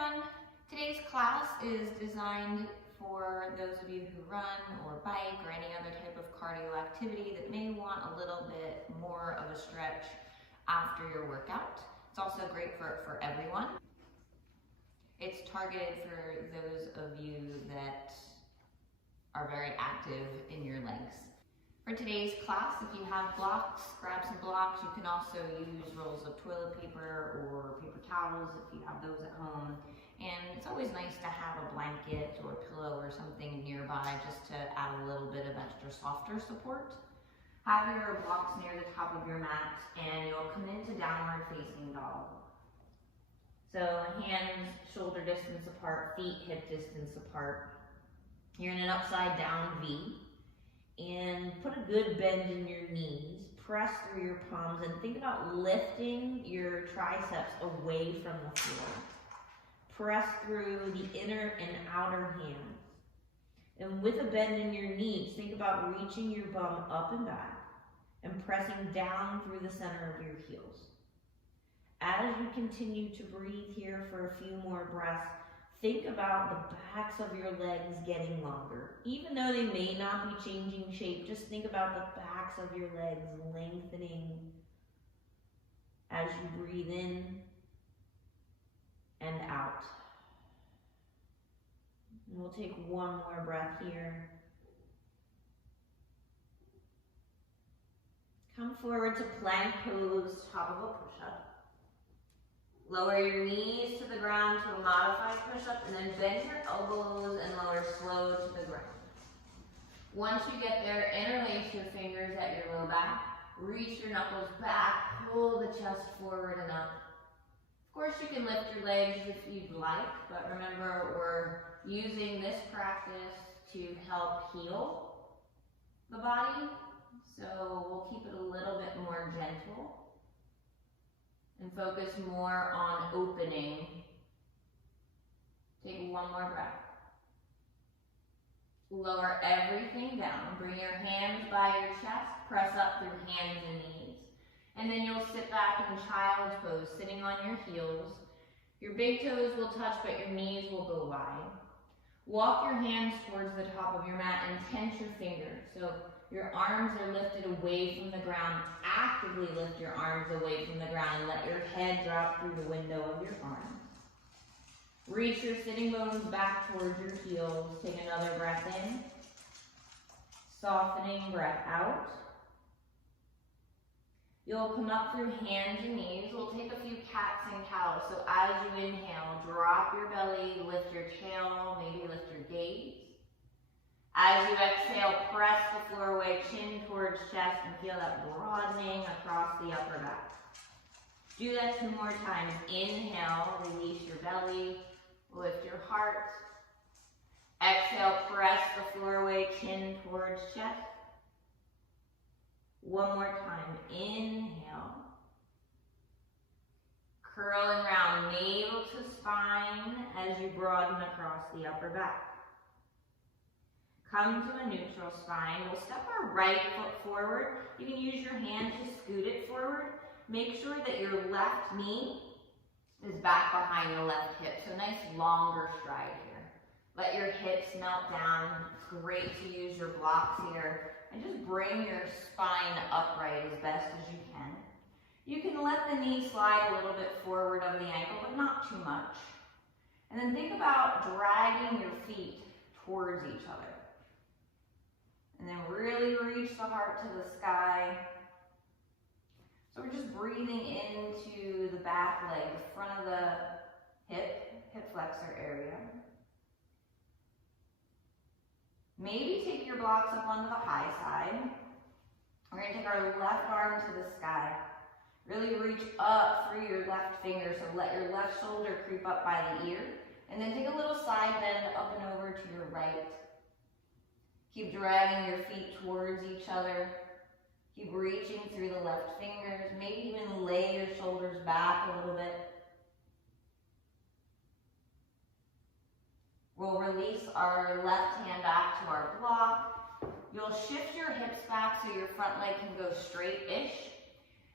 everyone. Today's class is designed for those of you who run or bike or any other type of cardio activity that may want a little bit more of a stretch after your workout. It's also great for everyone. It's targeted for those of you that are very active in your legs. For today's class, if you have blocks, grab some blocks. You can also use rolls of toilet paper or paper towels if you have those at home. And it's always nice to have a blanket or a pillow or something nearby just to add a little bit of extra softer support. Have your blocks near the top of your mat and you'll come into downward facing dog. So hands shoulder distance apart, feet hip distance apart. You're in an upside down V. And put a good bend in your knees, press through your palms, and think about lifting your triceps away from the floor. Press through the inner and outer hands. And with a bend in your knees, think about reaching your bum up and back and pressing down through the center of your heels. As you continue to breathe here for a few more breaths, think about the backs of your legs getting longer. Even though they may not be changing shape, just think about the backs of your legs lengthening as you breathe in and out. And we'll take one more breath here. Come forward to plank pose, top of a push-up. Lower your knees to the ground to a modified push-up and then bend your elbows and lower slow to the ground. Once you get there, interlace your fingers at your low back, reach your knuckles back, pull the chest forward and up. Of course you can lift your legs if you'd like, but remember we're using this practice to help heal the body, so we'll keep it a little bit more gentle and focus more on opening. Take one more breath. Lower everything down. Bring your hands by your chest. Press up through hands and knees. And then you'll sit back in child's pose, sitting on your heels. Your big toes will touch, but your knees will go wide. Walk your hands towards the top of your mat and tense your fingers. So your arms are lifted away from the ground. Actively lift your arms away from the ground and let your head drop through the window of your arms. Reach your sitting bones back towards your heels. Take another breath in. Softening breath out. You'll come up through hands and knees. We'll take a few cats and cows. So as you inhale, drop your belly, lift your tail, maybe lift your gaze. As you exhale, press the floor away, chin towards chest, and feel that broadening across the upper back. Do that 2 more times. Inhale, release your belly, lift your heart. Exhale, press the floor away, chin towards chest. 1 more time. Inhale. Curling round, navel to spine as you broaden across the upper back. Come to a neutral spine. We'll step our right foot forward. You can use your hand to scoot it forward. Make sure that your left knee is back behind the left hip. So nice longer stride here. Let your hips melt down. It's great to use your blocks here. And just bring your spine upright as best as you can. You can let the knee slide a little bit forward of the ankle, but not too much. And then think about dragging your feet towards each other. And then really reach the heart to the sky. So we're just breathing into the back leg, the front of the hip flexor area. Maybe take your blocks up onto the high side. We're going to take our left arm to the sky. Really reach up through your left finger, so let your left shoulder creep up by the ear. And then take a little side bend up and over to your right. Keep dragging your feet towards each other. Keep reaching through the left fingers. Maybe even lay your shoulders back a little bit. We'll release our left hand back to our block. You'll shift your hips back so your front leg can go straight-ish.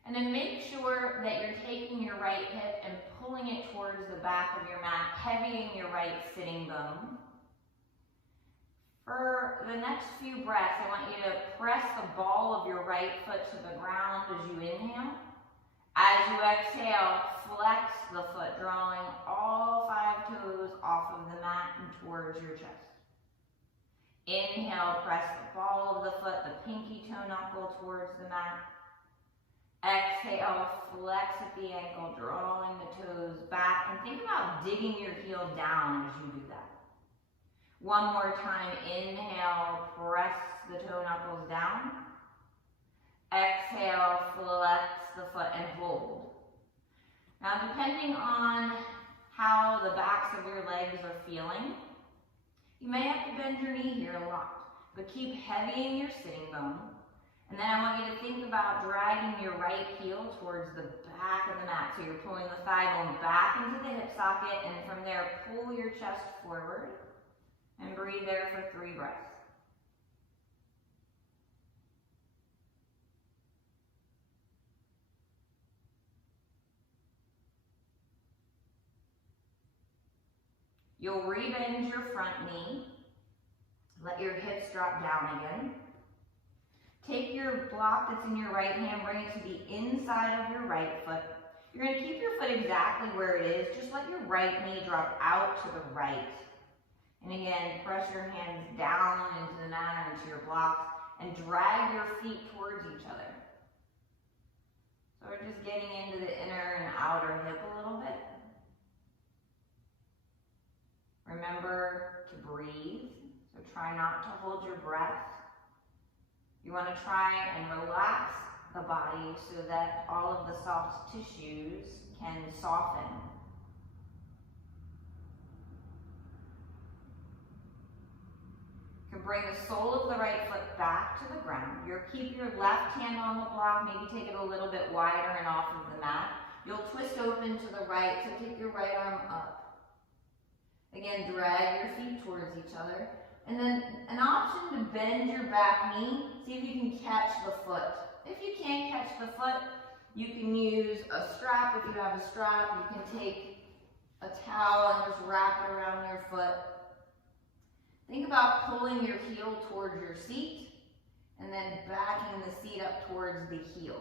And then make sure that you're taking your right hip and pulling it towards the back of your mat, heavying your right sitting bone. For the next few breaths, I want you to press the ball of your right foot to the ground as you inhale. As you exhale, flex the foot, drawing all 5 toes off of the mat and towards your chest. Inhale, press the ball of the foot, the pinky toe knuckle towards the mat. Exhale, flex at the ankle, drawing the toes back, and think about digging your heel down as you do that. One more time, inhale, press the toe knuckles down. Exhale, flex the foot and hold. Now, depending on how the backs of your legs are feeling, you may have to bend your knee here a lot, but keep heavying your sitting bone. And then I want you to think about dragging your right heel towards the back of the mat. So you're pulling the thigh bone back into the hip socket, and from there, pull your chest forward. And breathe there for 3 breaths. You'll rebend your front knee. Let your hips drop down again. Take your block that's in your right hand, bring it to the inside of your right foot. You're going to keep your foot exactly where it is. Just let your right knee drop out to the right. And again, press your hands down into the mat or into your blocks and drag your feet towards each other. So we're just getting into the inner and outer hip a little bit. Remember to breathe, so try not to hold your breath. You want to try and relax the body so that all of the soft tissues can soften. Bring the sole of the right foot back to the ground. Keep your left hand on the block, maybe take it a little bit wider and off of the mat. You'll twist open to the right, so take your right arm up. Again, drag your feet towards each other. And then an option to bend your back knee, see if you can catch the foot. If you can't catch the foot, you can use a strap. If you have a strap, you can take a towel and just wrap it around your foot. Think about pulling your heel towards your seat and then backing the seat up towards the heel.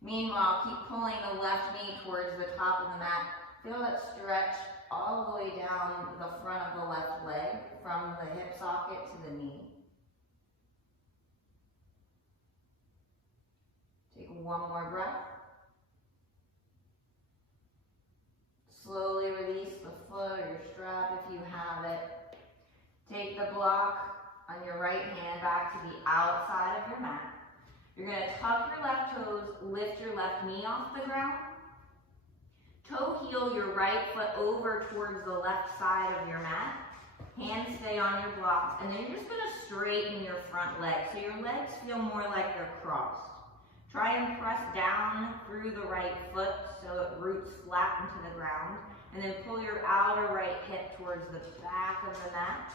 Meanwhile, keep pulling the left knee towards the top of the mat. Feel that stretch all the way down the front of the left leg from the hip socket to the knee. Take one more breath. Slowly release the foot or your strap if you have it. Take the block on your right hand back to the outside of your mat. You're going to tuck your left toes, lift your left knee off the ground. Toe heel your right foot over towards the left side of your mat. Hands stay on your blocks. And then you're just going to straighten your front leg so your legs feel more like they're crossed. Try and press down through the right foot so it roots flat into the ground. And then pull your outer right hip towards the back of the mat.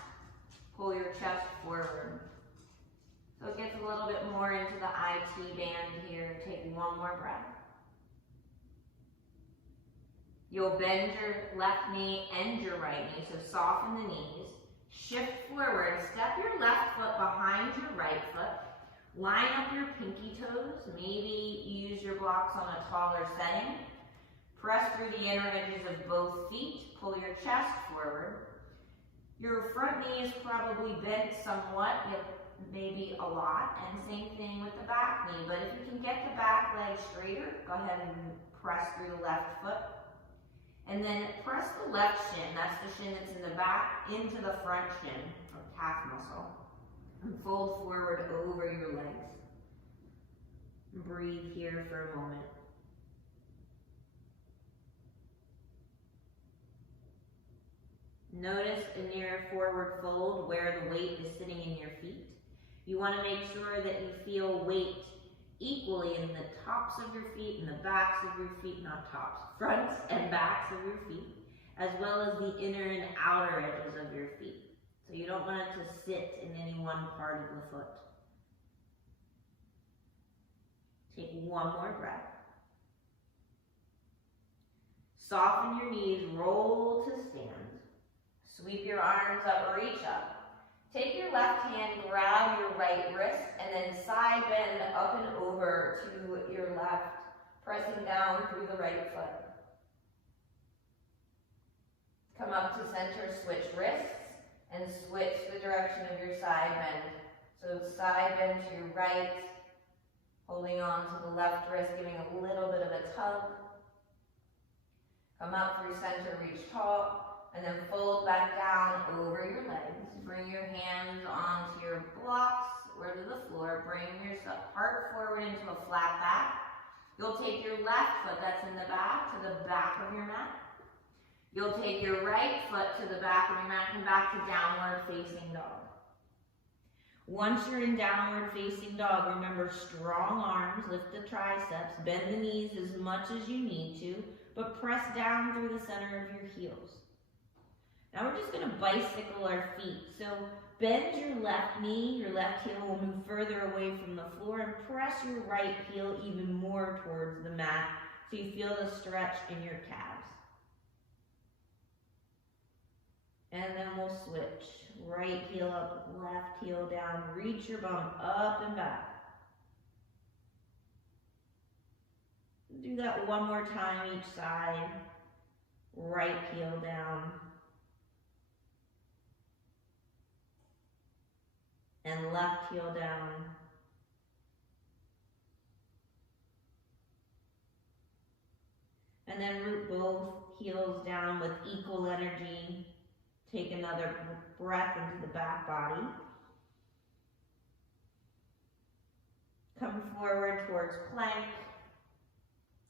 Pull your chest forward. So it gets a little bit more into the IT band here. Take one more breath. You'll bend your left knee and your right knee, so soften the knees. Shift forward, step your left foot behind your right foot. Line up your pinky toes. Maybe use your blocks on a taller setting. Press through the inner edges of both feet. Pull your chest forward. Your front knee is probably bent somewhat, maybe a lot, and same thing with the back knee. But if you can get the back leg straighter, go ahead and press through the left foot. And then press the left shin, that's the shin that's in the back, into the front shin, or calf muscle. And fold forward over your legs. And breathe here for a moment. Notice a near forward fold where the weight is sitting in your feet. You want to make sure that you feel weight equally in the tops of your feet and the backs of your feet, not tops, fronts and backs of your feet, as well as the inner and outer edges of your feet. So you don't want it to sit in any one part of the foot. Take one more breath. Soften your knees, roll to stand. Sweep your arms up, reach up. Take your left hand, grab your right wrist, and then side bend up and over to your left, pressing down through the right foot. Come up to center, switch wrists, and switch the direction of your side bend. So side bend to your right, holding on to the left wrist, giving a little bit of a tug. Come up through center, reach tall, and then fold back down over your legs. Bring your hands onto your blocks or to the floor. Bring your heart forward into a flat back. You'll take your left foot that's in the back to the back of your mat. You'll take your right foot to the back of your mat and back to downward facing dog. Once you're in downward facing dog, remember strong arms, lift the triceps, bend the knees as much as you need to, but press down through the center of your heels. Now we're just going to bicycle our feet. So bend your left knee, your left heel will move further away from the floor, and press your right heel even more towards the mat so you feel the stretch in your calves. And then we'll switch. Right heel up, left heel down. Reach your bum up and back. Do that one more time each side. Right heel down. And left heel down. And then root both heels down with equal energy. Take another breath into the back body. Come forward towards plank.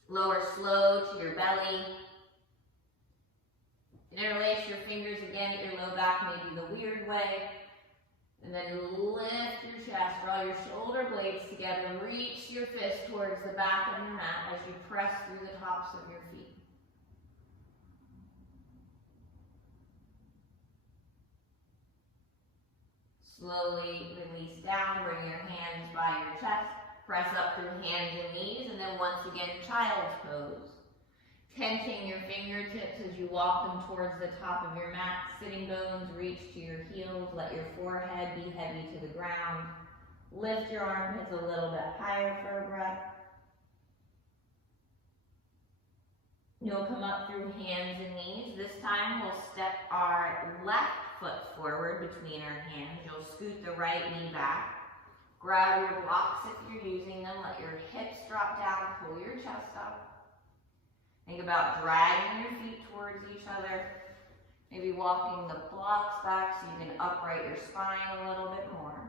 Lower slow to your belly. Interlace your fingers again at your low back, maybe the weird way. And then lift your chest, draw your shoulder blades together, and reach your fist towards the back of your mat as you press through the tops of your feet. Slowly release down, bring your hands by your chest, press up through hands and knees, and then once again, child's pose. Tenting your fingertips as you walk them towards the top of your mat. Sitting bones reach to your heels. Let your forehead be heavy to the ground. Lift your armpits a little bit higher for a breath. You'll come up through hands and knees. This time we'll step our left foot forward between our hands. You'll scoot the right knee back. Grab your blocks if you're using them. Let your hips drop down. Pull your chest up. Think about dragging your feet towards each other. Maybe walking the blocks back so you can upright your spine a little bit more.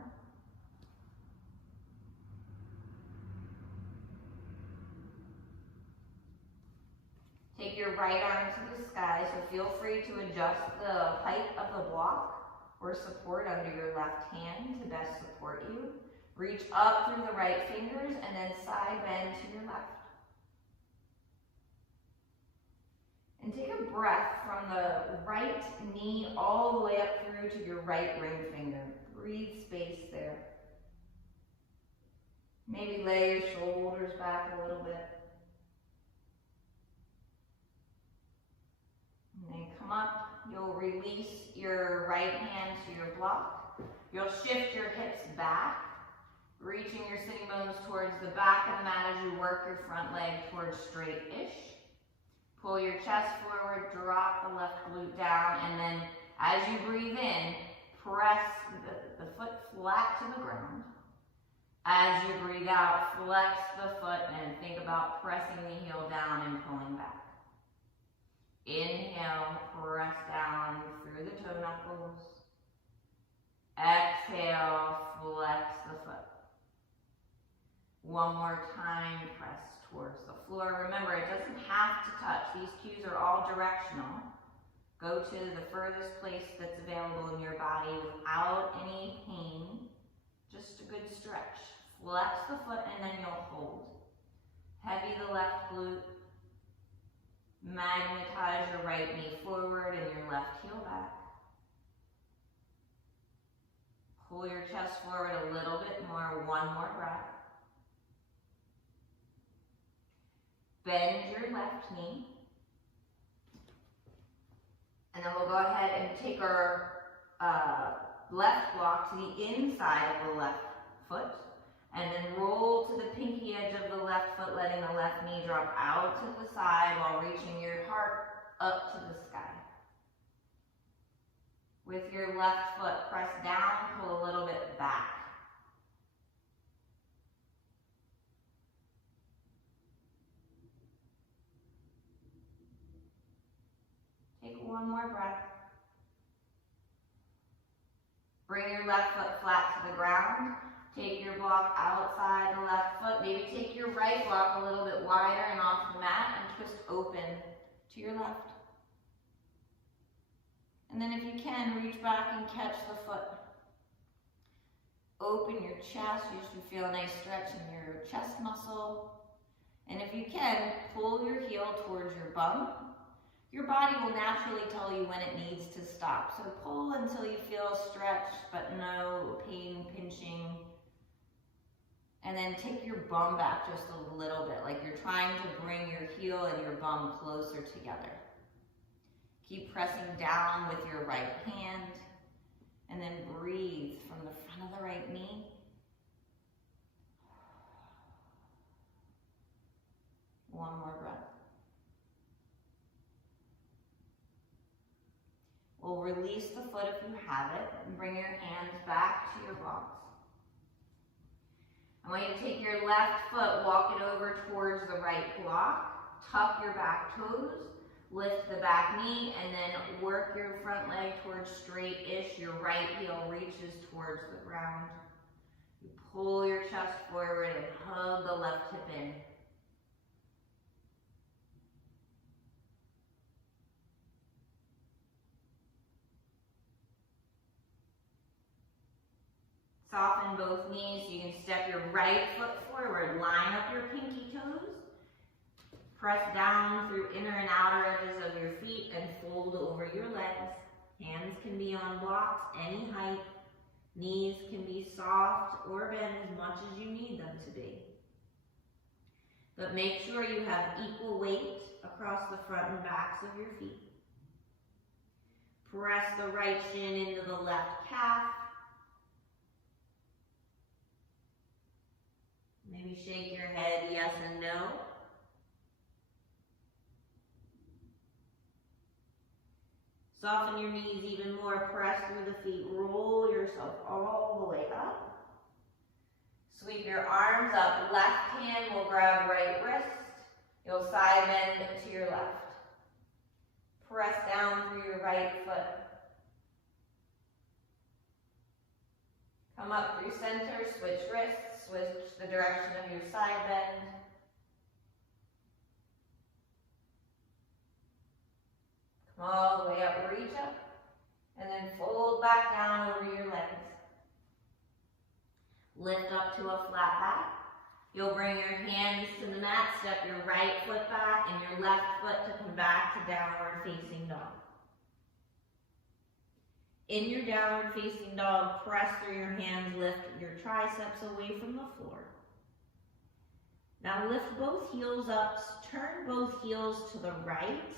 Take your right arm to the sky, so feel free to adjust the height of the block or support under your left hand to best support you. Reach up through the right fingers and then side bend to your left. And take a breath from the right knee all the way up through to your right ring finger. Breathe space there. Maybe lay your shoulders back a little bit. And then come up. You'll release your right hand to your block. You'll shift your hips back, reaching your sitting bones towards the back of the mat as you work your front leg towards straight-ish. Pull your chest forward, drop the left glute down, and then as you breathe in, press the foot flat to the ground. As you breathe out, flex the foot and think about pressing the heel down and pulling back. Inhale, press down through the toe knuckles. Exhale, flex the foot. One more time, press towards the floor. Remember, it doesn't have to touch. These cues are all directional. Go to the furthest place that's available in your body without any pain. Just a good stretch. Flex the foot and then you'll hold. Heavy the left glute. Magnetize your right knee forward and your left heel back. Pull your chest forward a little bit more. One more breath. Bend your left knee. And then we'll go ahead and take our left block to the inside of the left foot, and then roll to the pinky edge of the left foot, letting the left knee drop out to the side while reaching your heart up to the sky. With your left foot, press down, pull a little bit back. Take one more breath. Bring your left foot flat to the ground. Take your block outside the left foot. Maybe take your right block a little bit wider and off the mat and twist open to your left. And then if you can, reach back and catch the foot. Open your chest. You should feel a nice stretch in your chest muscle. And if you can, pull your heel towards your bum. Your body will naturally tell you when it needs to stop. So pull until you feel stretched, but no pain, pinching. And then take your bum back just a little bit, like you're trying to bring your heel and your bum closer together. Keep pressing down with your right hand, and then breathe from the front of the right knee. One more breath. We'll release the foot if you have it, and bring your hands back to your blocks. I want you to take your left foot, walk it over towards the right block, tuck your back toes, lift the back knee, and then work your front leg towards straight-ish. Your right heel reaches towards the ground. You pull your chest forward and hug the left hip in. Soften both knees. You can step your right foot forward. Line up your pinky toes. Press down through inner and outer edges of your feet and fold over your legs. Hands can be on blocks, any height. Knees can be soft or bend as much as you need them to be. But make sure you have equal weight across the front and backs of your feet. Press the right shin into the left calf. Maybe shake your head yes and no. Soften your knees even more. Press through the feet. Roll yourself all the way up. Sweep your arms up. Left hand will grab right wrist. You'll side bend to your left. Press down through your right foot. Come up through center. Switch wrists. Switch the direction of your side bend. Come all the way up, reach up, and then fold back down over your legs. Lift up to a flat back. You'll bring your hands to the mat, step your right foot back and your left foot to come back to downward facing dog. In your downward facing dog, press through your hands, lift your triceps away from the floor. Now lift both heels up, turn both heels to the right.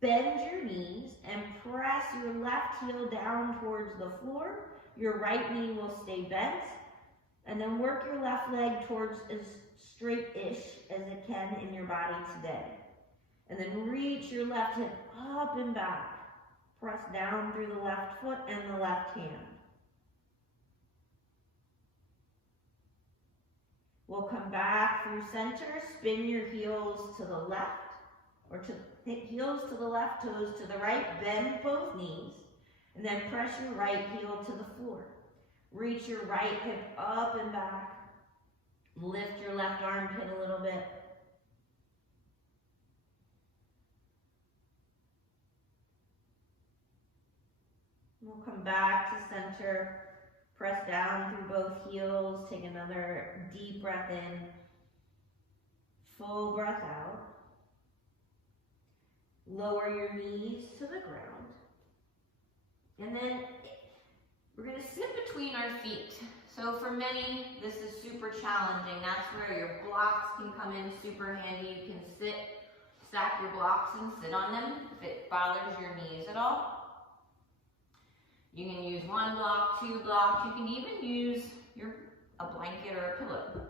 Bend your knees and press your left heel down towards the floor. Your right knee will stay bent. And then work your left leg towards as straight-ish as it can in your body today. And then reach your left hip up and back. Press down through the left foot and the left hand. We'll come back through center. Spin your heels to the left. Or heels to the left, toes to the right, bend both knees, and then press your right heel to the floor. Reach your right hip up and back. Lift your left armpit a little bit. We'll come back to center. Press down through both heels. Take another deep breath in. Full breath out. Lower your knees to the ground. And then we're going to sit between our feet. So for many, this is super challenging. That's where your blocks can come in super handy. You can sit stack your blocks and sit on them if it bothers your knees at all. You can use 1 block, 2 blocks. You can even use a blanket or a pillow.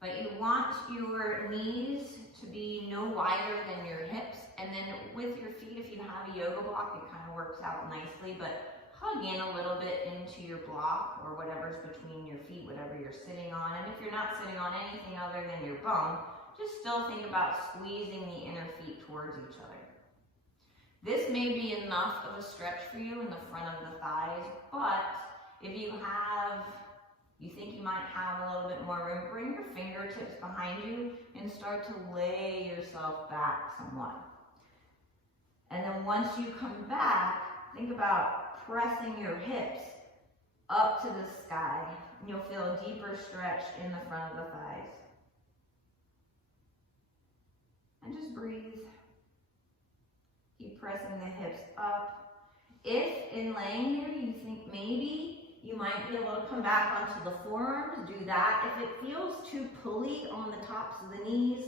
But you want your knees to be no wider than your hips. And then with your feet, if you have a yoga block, it kind of works out nicely. But hug in a little bit into your block or whatever's between your feet, whatever you're sitting on. And if you're not sitting on anything other than your bum, just still think about squeezing the inner feet towards each other. This may be enough of a stretch for you in the front of the thighs, but if you think you might have a little bit more room, bring your fingertips behind you and start to lay yourself back somewhat. And then once you come back, think about pressing your hips up to the sky. And you'll feel a deeper stretch in the front of the thighs. And just breathe. Keep pressing the hips up. If in laying there you think maybe you might be able to come back onto the forearms, do that. If it feels too pulley on the tops of the knees,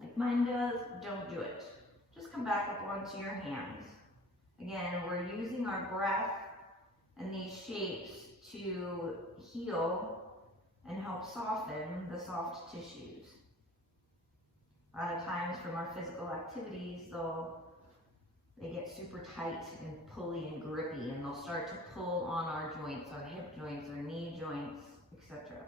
like mine does, don't do it. Just come back up onto your hands. Again, we're using our breath and these shapes to heal and help soften the soft tissues. A lot of times from our physical activities, they get super tight and pulley and grippy, and they'll start to pull on our joints, our hip joints, our knee joints, etc.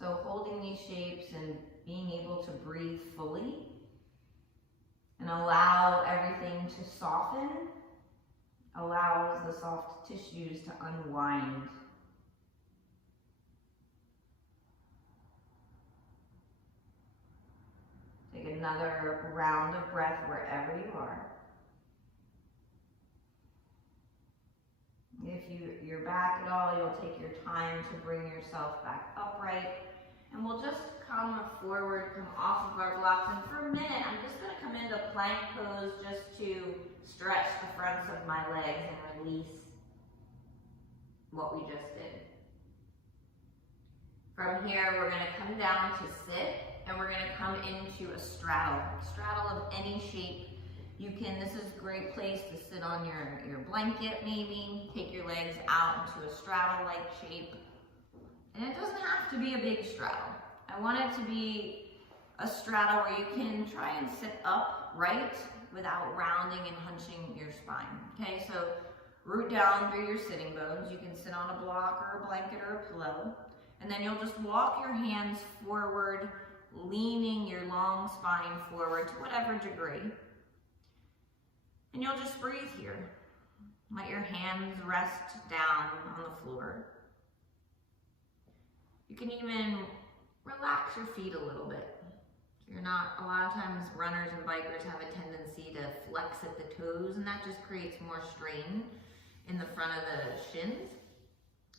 So holding these shapes and being able to breathe fully and allow everything to soften allows the soft tissues to unwind. Take another round of breath wherever you are. If you're back at all, you'll take your time to bring yourself back upright. And we'll just come forward, come off of our blocks. And for a minute, I'm just going to come into plank pose just to stretch the fronts of my legs and release what we just did. From here, we're going to come down to sit. And we're going to come into a straddle of any shape. This is a great place to sit on your blanket maybe. Take your legs out into a straddle-like shape. And it doesn't have to be a big straddle. I want it to be a straddle where you can try and sit upright without rounding and hunching your spine. Okay, so root down through your sitting bones. You can sit on a block or a blanket or a pillow. And then you'll just walk your hands forward, leaning your long spine forward to whatever degree. And you'll just breathe here. Let your hands rest down on the floor. You can even relax your feet a little bit. A lot of times runners and bikers have a tendency to flex at the toes, and that just creates more strain in the front of the shins.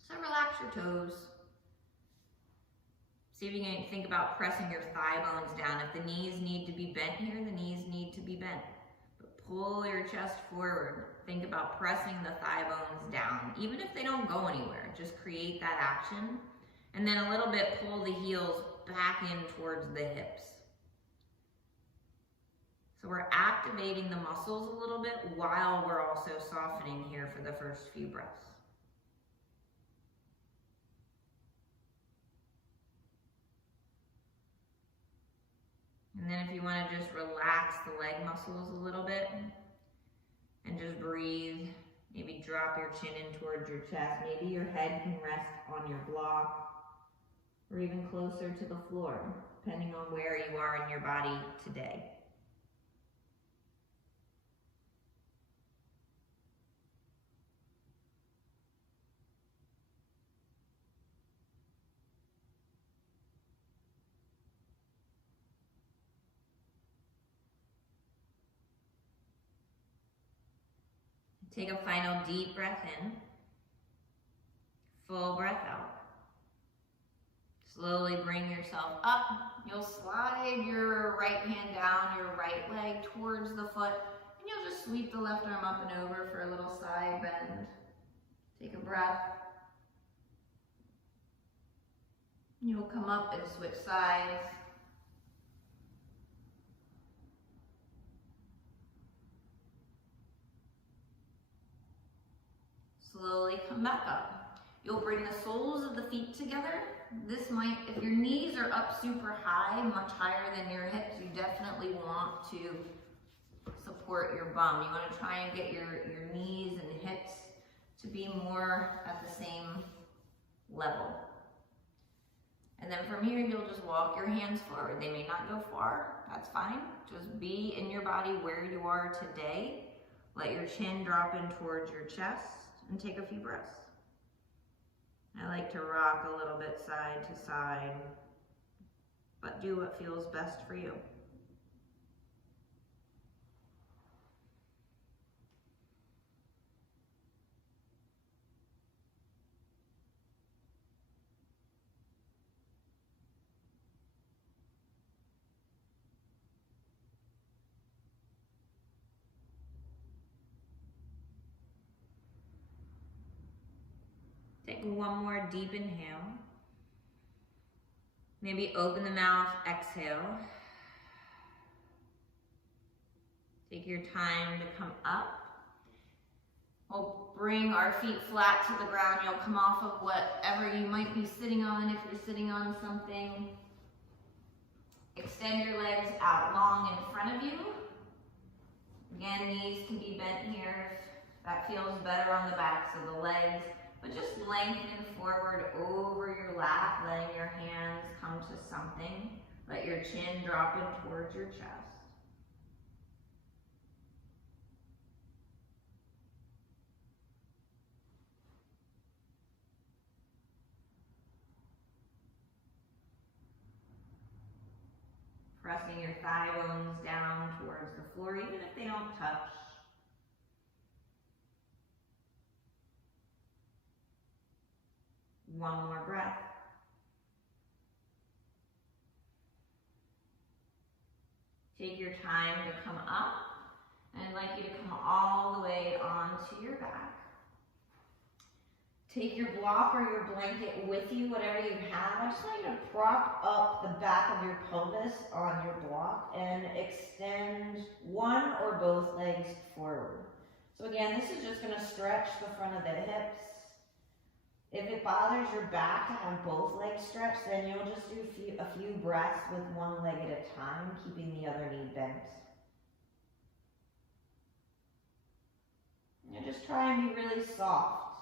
So relax your toes. See if you can think about pressing your thigh bones down. If the knees need to be bent here, the knees need to be bent. But pull your chest forward. Think about pressing the thigh bones down. Even if they don't go anywhere, just create that action. And then a little bit pull the heels back in towards the hips. So we're activating the muscles a little bit while we're also softening here for the first few breaths. And then if you want to just relax the leg muscles a little bit and just breathe, maybe drop your chin in towards your chest. Maybe your head can rest on your block or even closer to the floor, depending on where you are in your body today. Take a final deep breath in, full breath out. Slowly bring yourself up. You'll slide your right hand down, your right leg towards the foot, and you'll just sweep the left arm up and over for a little side bend. Take a breath. You'll come up and switch sides. Slowly come back up. You'll bring the soles of the feet together. This might, if your knees are up super high, much higher than your hips, you definitely want to support your bum. You want to try and get your knees and hips to be more at the same level. And then from here, you'll just walk your hands forward. They may not go far, that's fine. Just be in your body where you are today. Let your chin drop in towards your chest and take a few breaths. I like to rock a little bit side to side, but do what feels best for you. Take one more deep inhale. Maybe open the mouth, exhale. Take your time to come up. We'll bring our feet flat to the ground. You'll come off of whatever you might be sitting on. If you're sitting on something, extend your legs out long in front of you. Again, knees can be bent here if that feels better on the backs of the legs. But just lengthen forward over your lap, letting your hands come to something. Let your chin drop in towards your chest. Pressing your thigh bones down towards the floor, even if they don't touch. One more breath. Take your time to come up, and I'd like you to come all the way onto your back. Take your block or your blanket with you, whatever you have. I just want you to prop up the back of your pelvis on your block and extend one or both legs forward. So again, this is just going to stretch the front of the hips. If it bothers your back to have both legs stretched, then you'll just do a few breaths with one leg at a time, keeping the other knee bent. And just try and be really soft.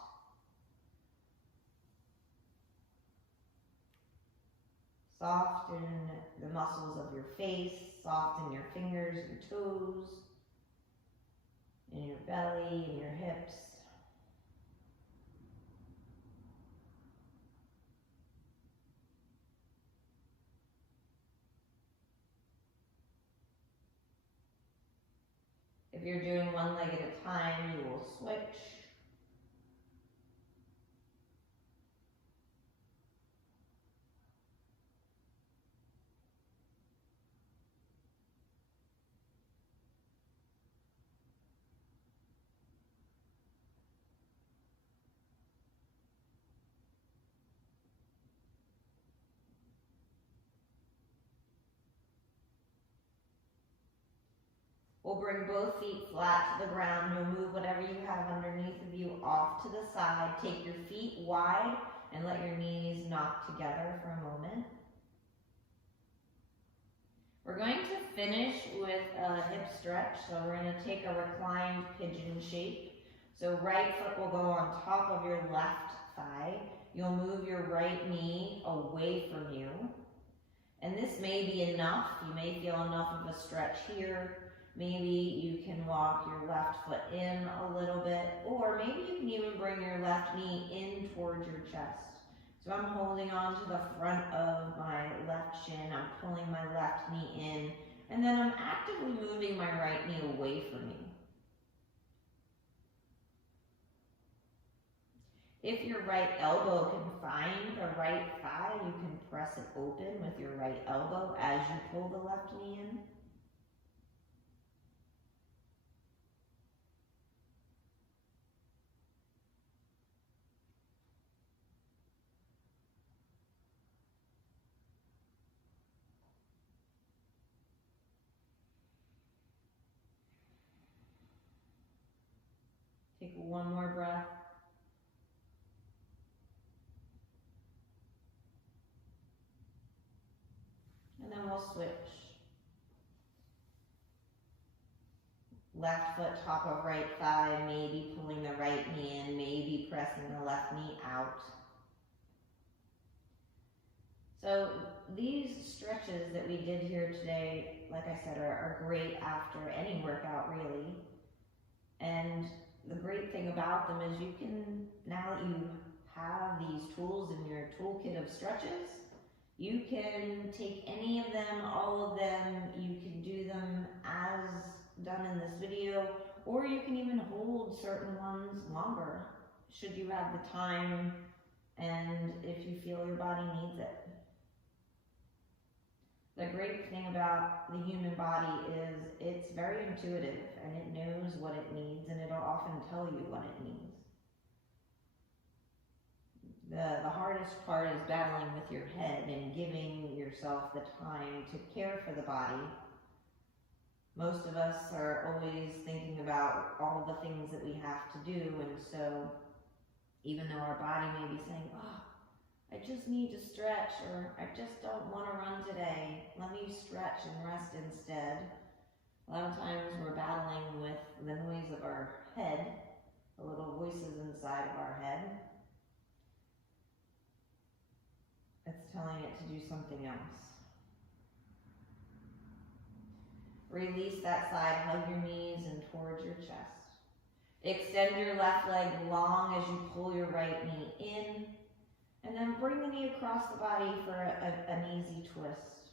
Soften the muscles of your face, soften your fingers, your toes, in your belly, in your hips. If you're doing one leg at a time, you will switch. We'll bring both feet flat to the ground. You'll move whatever you have underneath of you off to the side. Take your feet wide and let your knees knock together for a moment. We're going to finish with a hip stretch. So we're going to take a reclined pigeon shape. So right foot will go on top of your left thigh. You'll move your right knee away from you. And this may be enough. You may feel enough of a stretch here. Maybe you can walk your left foot in a little bit, or maybe you can even bring your left knee in towards your chest. So I'm holding on to the front of my left shin, I'm pulling my left knee in, and then I'm actively moving my right knee away from me. If your right elbow can find the right thigh, you can press it open with your right elbow as you pull the left knee in. Take one more breath. switch. Left foot, top of right thigh, maybe pulling the right knee in, maybe pressing the left knee out. So these stretches that we did here today, like I said, are great after any workout really. And the great thing about them is you can, now that you have these tools in your toolkit of stretches, you can take any of them, all of them, you can do them as done in this video, or you can even hold certain ones longer, should you have the time and if you feel your body needs it. The great thing about the human body is it's very intuitive and it knows what it needs, and it'll often tell you what it needs. The hardest part is battling with your head and giving yourself the time to care for the body. Most of us are always thinking about all the things that we have to do, and so even though our body may be saying, oh, I just need to stretch, or I just don't want to run today, let me stretch and rest instead. A lot of times we're battling with the noise of our head, the little voices inside of our head. It's telling it to do something else. Release that side, hug your knees in towards your chest. Extend your left leg long as you pull your right knee in. And then bring the knee across the body for an easy twist.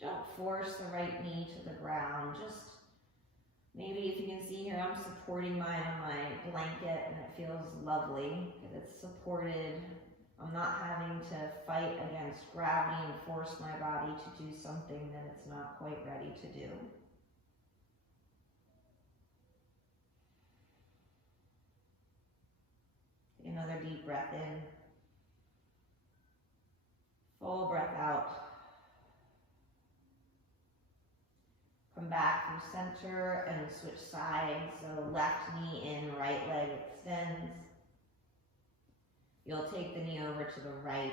Don't force the right knee to the ground. Just maybe, if you can see here, I'm supporting mine on my blanket and it feels lovely because it's supported. I'm not having to fight against gravity and force my body to do something that it's not quite ready to do. Take another deep breath in. Full breath out. Come back through center and switch sides. So left knee in, right leg extends. You'll take the knee over to the right.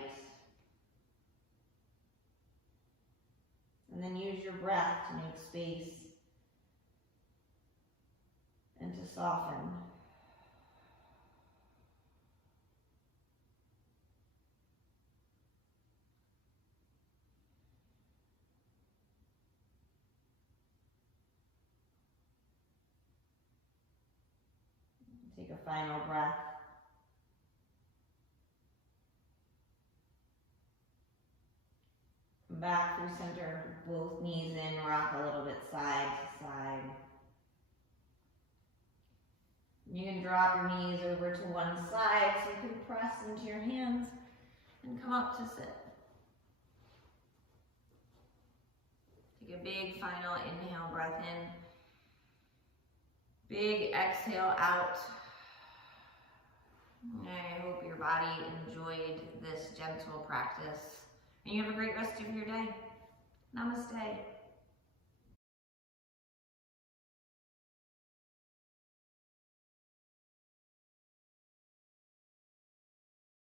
And then use your breath to make space and to soften. Take a final breath. Come back through center, both knees in, rock a little bit side to side. You can drop your knees over to one side so you can press into your hands and come up to sit. Take a big final inhale, breath in. Big exhale out. I hope your body enjoyed this gentle practice and you have a great rest of your day. Namaste.